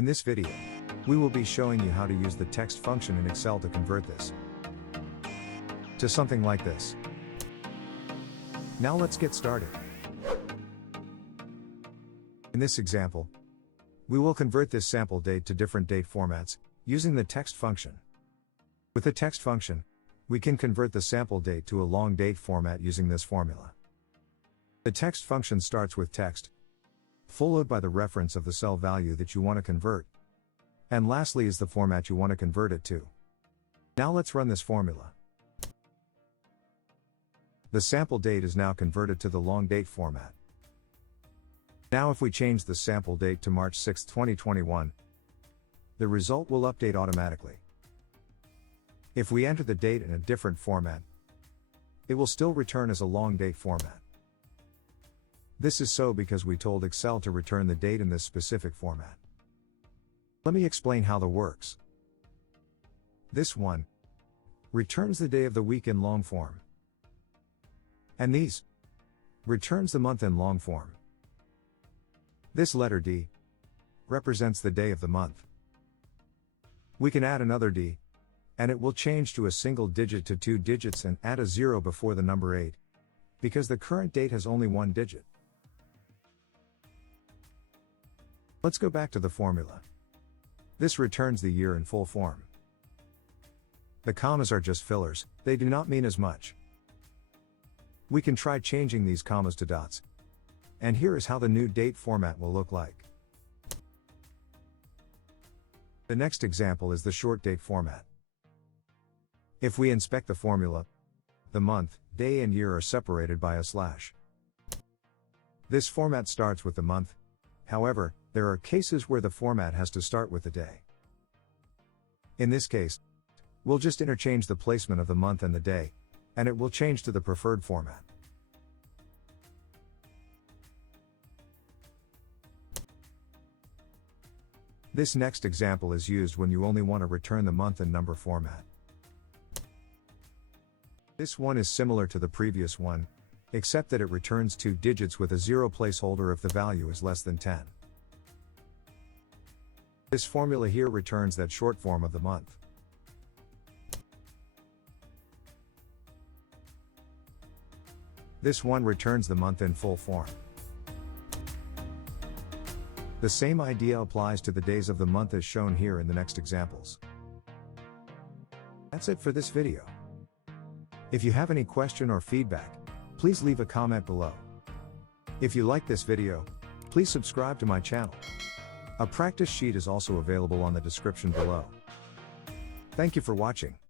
In this video, we will be showing you how to use the text function in Excel to convert this to something like this. Now let's get started. In this example, we will convert this sample date to different date formats using the text function. With the text function, we can convert the sample date to a long date format using this formula. The text function starts with text, followed by the reference of the cell value that you want to convert, and lastly is the format you want to convert it to. Now let's run this formula. The sample date is now converted to the long date format. Now if we change the sample date to March 6, 2021, the result will update automatically. If we enter the date in a different format, it will still return as a long date format. This is so because we told Excel to return the date in this specific format. Let me explain how that works. This one returns the day of the week in long form, and these returns the month in long form. This letter D represents the day of the month. We can add another D, and it will change to a single digit to 2 digits and add a 0 before the number 8, because the current date has only one digit. Let's go back to the formula. This returns the year in full form. The commas are just fillers, they do not mean as much. We can try changing these commas to dots. And here is how the new date format will look like. The next example is the short date format. If we inspect the formula, the month, day and year are separated by a slash. This format starts with the month. However, there are cases where the format has to start with the day. In this case, we'll just interchange the placement of the month and the day, and it will change to the preferred format. This next example is used when you only want to return the month and number format. This one is similar to the previous one, except that it returns 2 digits with a 0 placeholder if the value is less than 10. This formula here returns that short form of the month. This one returns the month in full form. The same idea applies to the days of the month as shown here in the next examples. That's it for this video. If you have any question or feedback, please leave a comment below. If you like this video, please subscribe to my channel. A practice sheet is also available on the description below. Thank you for watching.